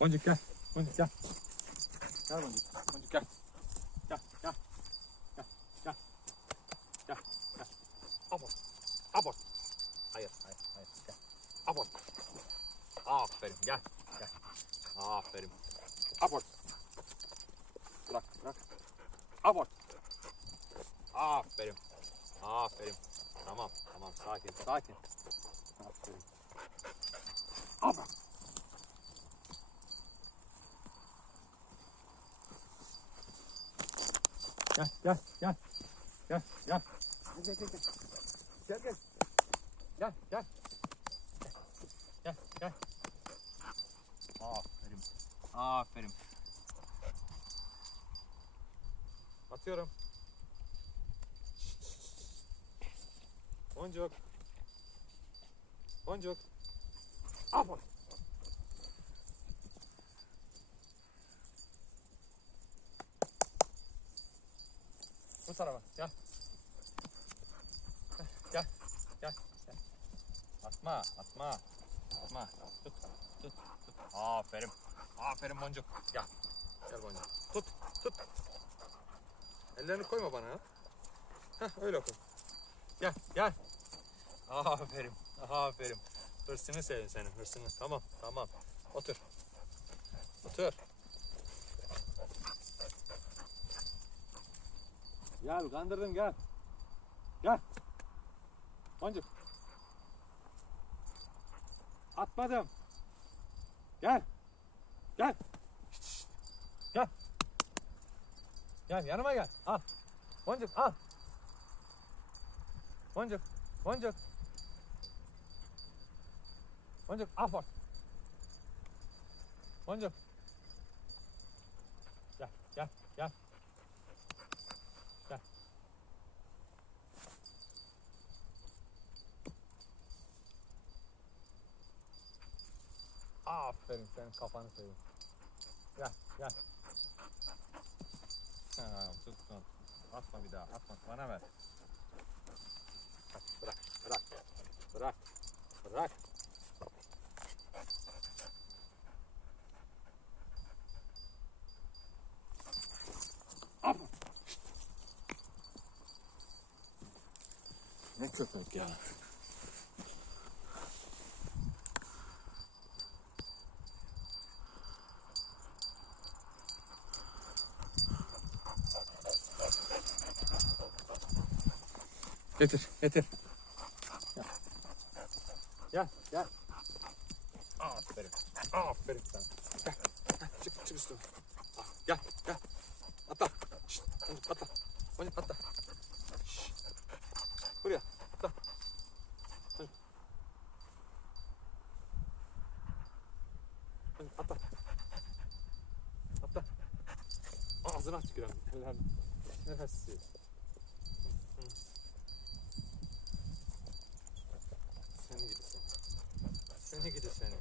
Boncuk gel. Boncuk gel. Gel boncuk. Boncuk gel. Gel gel. Gel gel. Gel gel. Abort. Abort. Hayır hayır hayır. Gel. Abort. Aferin gel. Gel. Aferin. Abort. Bırak bırak. Abort. Aferin. Aferin. Tamam tamam sakin sakin. Aferin. Abort. Gel gel gel. Gel gel. Gel gel gel. Gel gel. Gel gel. Gel gel. Aferin. Aferin. Atıyorum. Boncuk. Boncuk. Aferin. Tarafa gel. Gel, gel, gel. Atma, atma. Atma. Tut, tut, tut. Aferin. Aferin boncuk. Gel. Gel boncuk. Tut, tut. Ellerini koyma bana. Heh, öyle koy. Gel, gel. Aferin, aferin. Hırsını sevin senin, hırsını. Tamam, tamam. Otur. Otur. Gel kandırdım gel. Gel. Boncuk. Atmadım. Gel. Gel. Şşt. Gel. Gel yanıma gel. Al. Boncuk al. Boncuk. Boncuk. Boncuk afor. Boncuk. Gel gel gel. Aferin senin kafanı seveyim. Gel gel. Ha, tuttun. Atma bir daha atma bana ver. Bırak bırak bırak bırak. Ne köpek ya. Getir, getir. Gel. Gel, gel. Aferin. Aferin sana. Gel. Gel. Çık, çık üstüme. Gel, gel. Atla. Şşt, atla. Boncuk atla. Şşt. Buraya. Atla. Boncuk atla. Atla. Ağzına tükürem. Ellerini. Nefessiz. Hı, hı. Seni gidi seni. Seni gidi seni.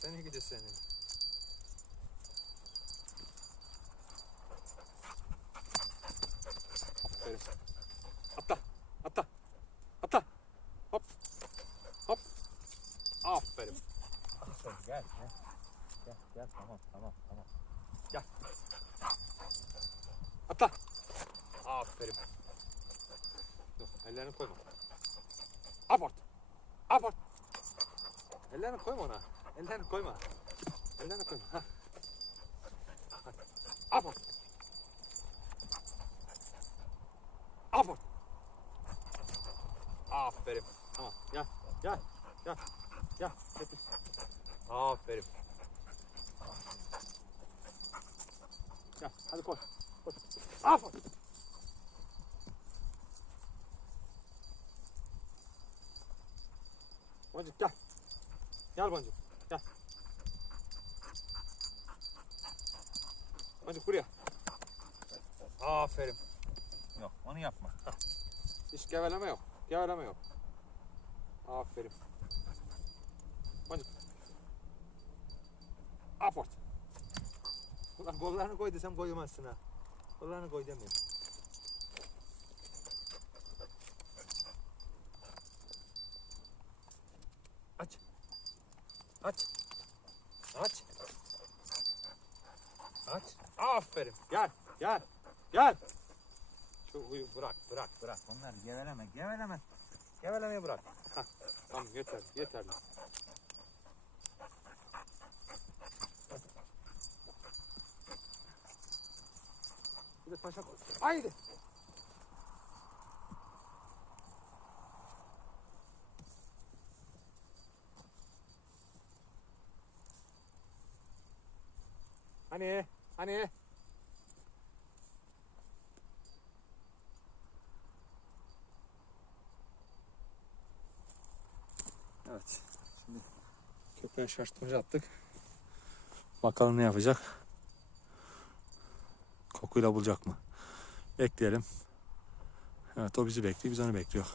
Seni gidi seni. Aferin. Atla. Atla. Atla. Hop. Hop. Aferin. Aferin. Gel. Gel. Gel. Gel. Tamam. Tamam. Tamam. Gel. Atla. Aferin. Dur. Ellerini koyma. Abort. Abort. Ellerini koyma ona. Ellerini koyma. Ellerini koyma. Abort. Abort. Aferin. Tamam. Gel. Gel. Gel. Gel. Getir. Aferin. Gel. Hadi koy. Koy. Aferin. Boncuk gel. Gel Boncuk. Gel. Boncuk buraya. Aferin. Yok onu yapma. Hah. Hiç geveleme yok. Geveleme yok. Aferin. Boncuk. Aport. Ulan kollarını koy desem koyamazsın ha. Kollarını koy demiyorum. Aç. Aç. Aferin. Gel. Gel. Gel. Şu huyu bırak bırak bırak. Onlar geveleme geveleme. Gevelemeyi bırak. Hah, tamam yeter yeter. Bir de taşa koy. Haydi. Hani? Hani? Evet. Şimdi köpeğe şaşırtmaca attık. Bakalım ne yapacak. Kokuyla bulacak mı? Bekleyelim. Evet o bizi bekliyor. Biz onu bekliyor.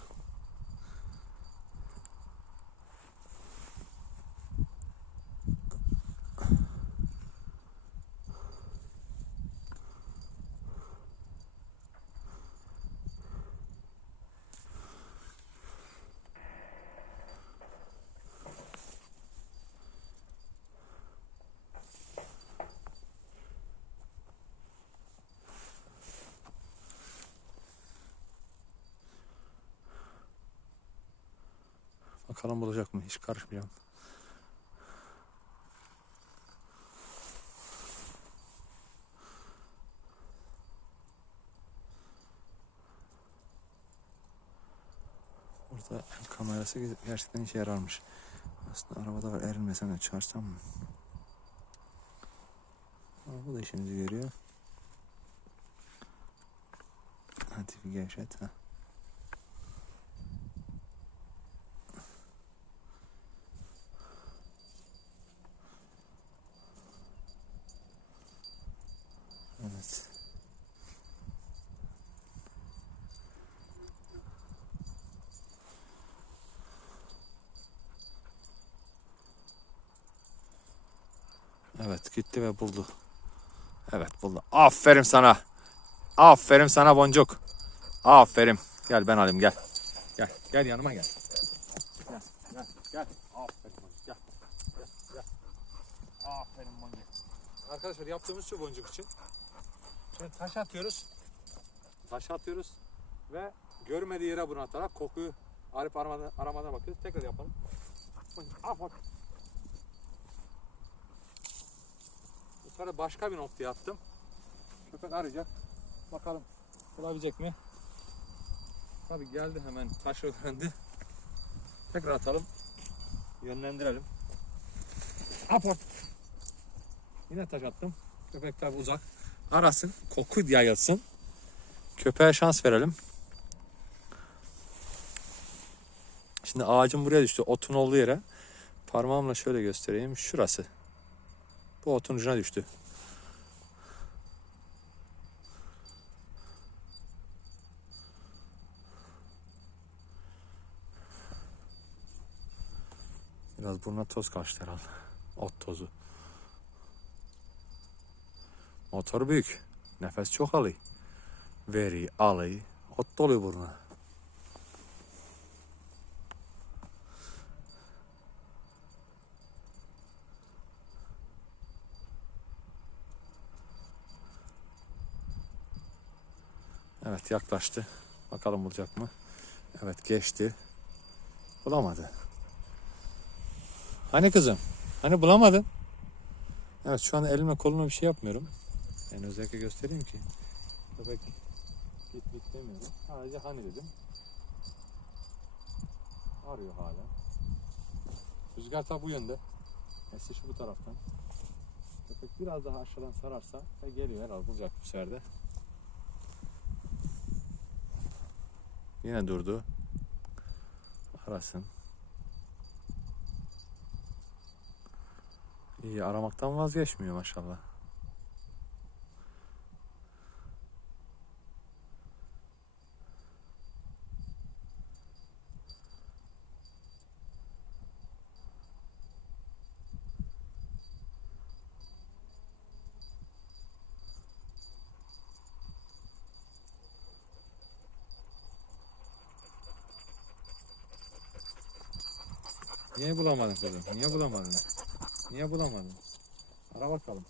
Bakalım bulacak mı? Hiç karışmayacağım. Burada el kamerası gerçekten işe yararmış. Aslında arabada var. Erinmesem de çağırsam mı? Ama bu da işimizi görüyor. Hadi bir gevşet. Ha. Evet. Evet gitti ve buldu. Evet buldu. Aferin sana. Aferin sana boncuk. Aferin. Gel ben alayım gel. Gel gel yanıma gel. Gel gel gel. Boncuk. Arkadaşlar yaptığımız şu boncuk için. Şimdi taş atıyoruz. Taş atıyoruz ve görmediği yere bunu atarak kokuyu arayıp aramadan, aramadan bakıyoruz. Tekrar yapalım. Ah bak. Bu sefer başka bir noktaya attım. Köpek arayacak. Bakalım bulabilecek mi? Tabii geldi hemen taş öğrendi. Tekrar atalım. Yönlendirelim. Aport. Yine taş attım. Köpek tabii uzak. Arasın. Koku yayılsın. Köpeğe şans verelim. Şimdi ağacın buraya düştü. Otun olduğu yere. Parmağımla şöyle göstereyim. Şurası. Bu otun ucuna düştü. Biraz burnuna toz kaçtı herhalde. Ot tozu. Motor büyük. Nefes çok alıyor. Veri, alıyor. Ot doluyor burnuna. Evet yaklaştı. Bakalım bulacak mı? Evet geçti. Bulamadı. Hani kızım? Hani bulamadın? Evet şu an elimle koluma bir şey yapmıyorum. Yani özellikle göstereyim ki. Köpek git git demiyorum. Sadece hani dedim. Arıyor hala. Rüzgar tabi bu yönde. Esiş bu taraftan. Köpek biraz daha aşağıdan sararsa da geliyor herhalde bulacak bu sefer de. Yine durdu. Arasın. İyi aramaktan vazgeçmiyor maşallah. Niye bulamadın kızım? Niye bulamadın? Niye bulamadın? Ara bakalım.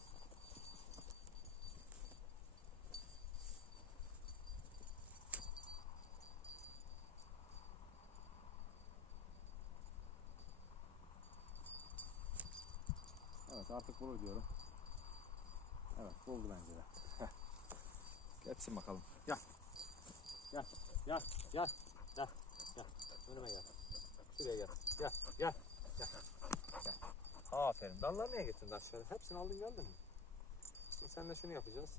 Evet artık bulur diyorum. Evet buldu bence de. Geçsin bakalım. Gel. Gel. Gel. Gel. Gel. Gel. Önüme gel. Şuraya gel. Gel. Gel. Gel. Gel. Aferin. Dalları niye getirdin aşağıya? Hepsini aldın geldin mi? Şimdi seninle şunu yapacağız.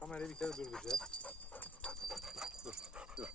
Kamerayı bir kere durduracağız. Dur. Dur.